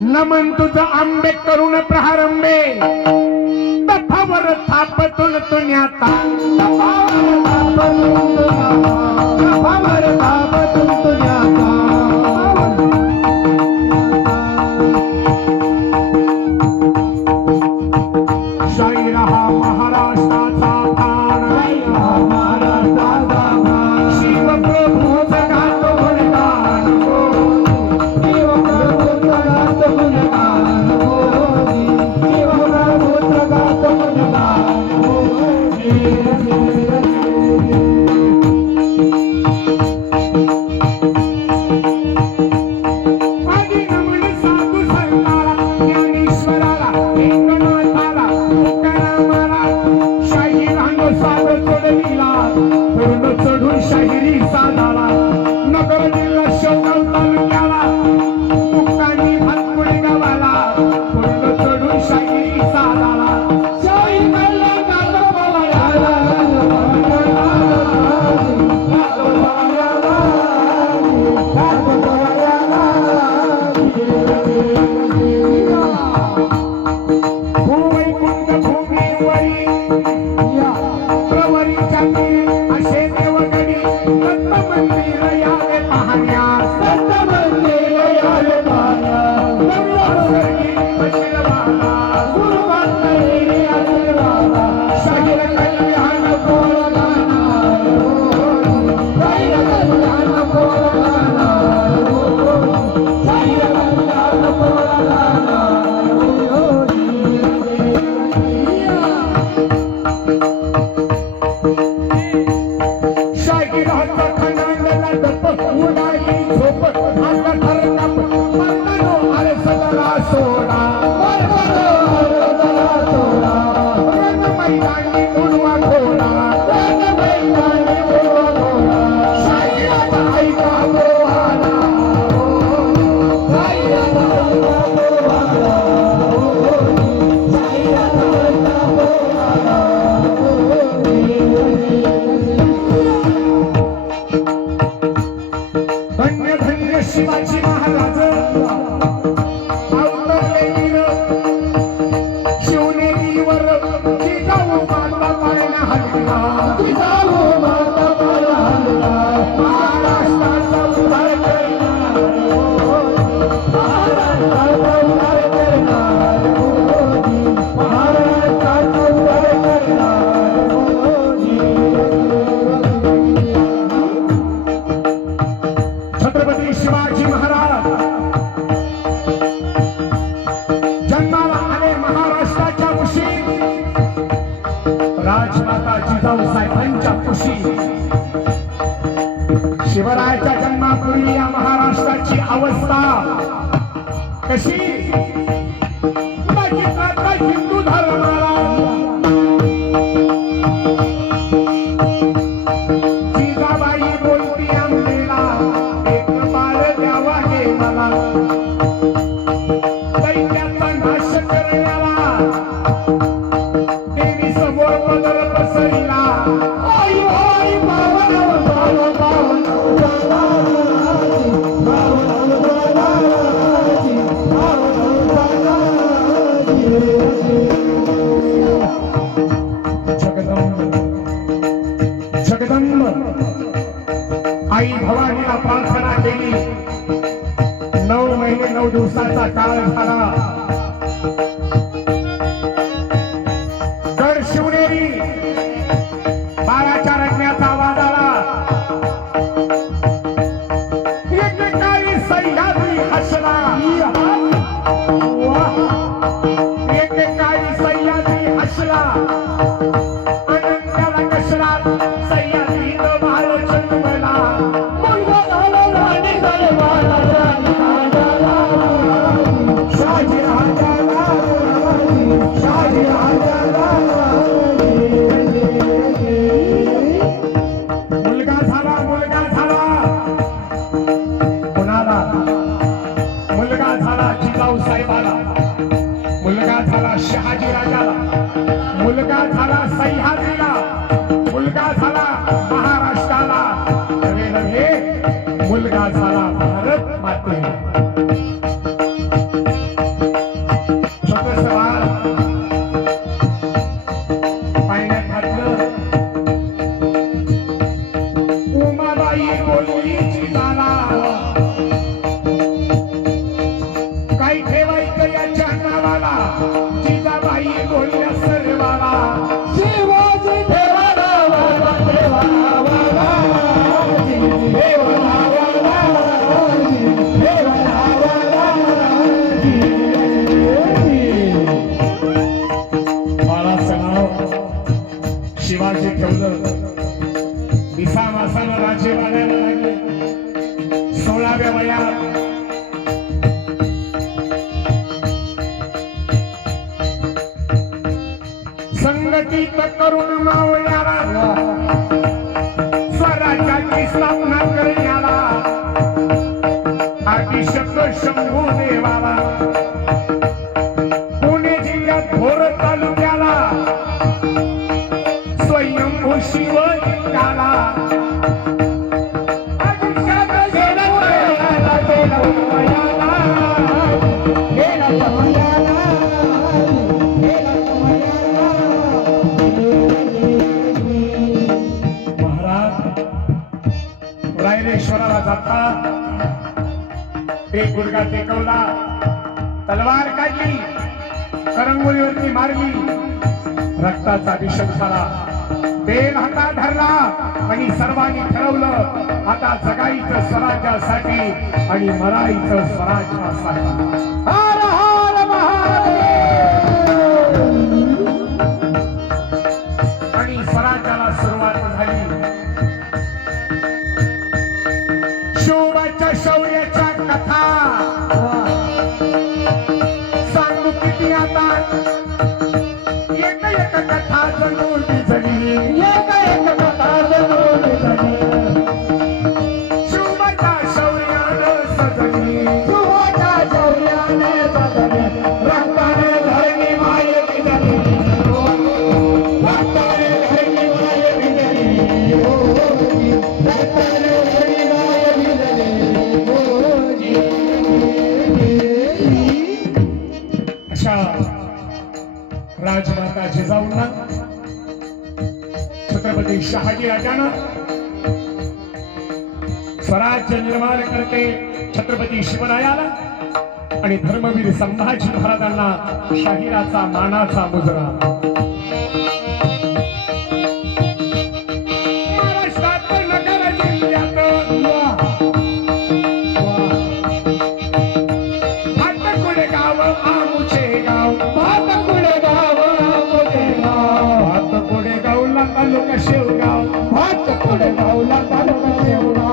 नमन तुझं आंबेडकरून प्रारंभे तफावर थापतून तुन्याता शाही रहा महाराष्ट्राचा प्राण शिवप्रभूचा गातो गुणगान आधी नमन साधू संताला ज्ञानेश्वराला एकनाथाला तुकारामाला शाही रांगो साध चढविला पूर्ण चढून शाहिरी साधाला नगर जिल्हा शेवगाव तालुक्याला तुकानी भातकुळे गावाला पूर्ण चढून शाहिरी साधाला शाही कल्ला गातो बोलायला भूवैकुंठ भूमीवरी प्रवरीच्या असे देवगडी दत्त मंदिर यावे पाहण्यास शाहीर कल्याण शाहिराचा खंडांडला डप उडाली झोप आता ठरकाप मर्दानो आले सदरा सोडा रण मैदानी उडवा घोडा शाहिराचा ऐका बोवाला धन्य धन्य शिवाजी महाराज अवतरले वीर शिवनेरीवर जिजाऊ माता पाळणा हल्ला महाराष्ट्राचा उद्धार करणार छत्रपती शिवाजी महाराज जन्माला आले महाराष्ट्राच्या कुशीत राजमाता जिजाऊ साहेबांच्या कुशीत शिवरायाच्या जन्मापूर्वी या महाराष्ट्राची अवस्था कशी बघितला हिंदू धर्माला जिजाबाई बोलती आंबेला एक बाळ द्यावा गे मला दैत्याचा नाश करण्याला देवी समोर पदर पसरला आई आई जगदंब आई भवानीला प्रार्थना केली 9 महिने 9 दिवसाचा काळ झाला गड शिवनेरी बाळाच्या रडण्याचा आवाज आला एकेकाळी सह्याद्री हसला एकेकाळी सह्याद्री हसला अनंताला कसला सह्याद्री बाळ जन्मला मुलगा झाला राणी दरबारात शाही राजाला शाही राजाला मुलगा झाला कोणाला मुलगा झाला जिजाऊ साहेबाला मुलगा झाला शहाजी राजाला मुलगा झाला सह्याद्रीला मुलगा झाला महाराष्ट्राला नवे नवे मुलगा झाला भारत मातेला बाळाचं नाव शिवाजी ठेवलं. दिसा मासानं राजे वाढायला लागले. 16व्या वयात संघटित करून मावळ्याला स्वराज्याची स्थापना करण्याला अभिषेक शंभू देवाला पुणे जिल्ह्यात भोर तालुक्याला स्वयंभू शिवलिंगाला अभिषेक रायरेश्वराला जाता एक गुडघा टेकवला, तलवार काढली, करंगोलीवरती मारली, रक्ताचा अभिषेक झाला. बेल हातात धरला आणि सर्वांनी ठरवलं आता जगायचं स्वराज्यासाठी आणि मरायचं स्वराज्यासाठी. हर हर महादेव. आणि स्वराज्याला सुरुवात झाली. शिवबाच्या शौर्याच्या कथा सांगू किती आता. एक एक कथा जणू बिजली, एक एक कथा जणू बिजली. शिवबाच्या शौर्यानं सजली, शिवबाच्या शौर्याने सजली. रक्ताने धरणी माय बिजली, रक्ताने धरणी माय बिजली, रक्ताने धरणी माय बिजली. अशा राजमाता जिजाऊंना छत्रपती शहाजी राजानं स्वराज्य निर्माण करते छत्रपती शिवरायाला आणि धर्मवीर संभाजी महाराजांना शाहिराचा मानाचा मुजरा. महाराष्ट्रात नगर जिल्ह्यात भातकुळे गाव आमुचे गाव, भातकुळे गाव आमुचे गाव, भातकुळे गावला तालुका शेवगाव, भातकुळे गावला तालुका शेवगाव.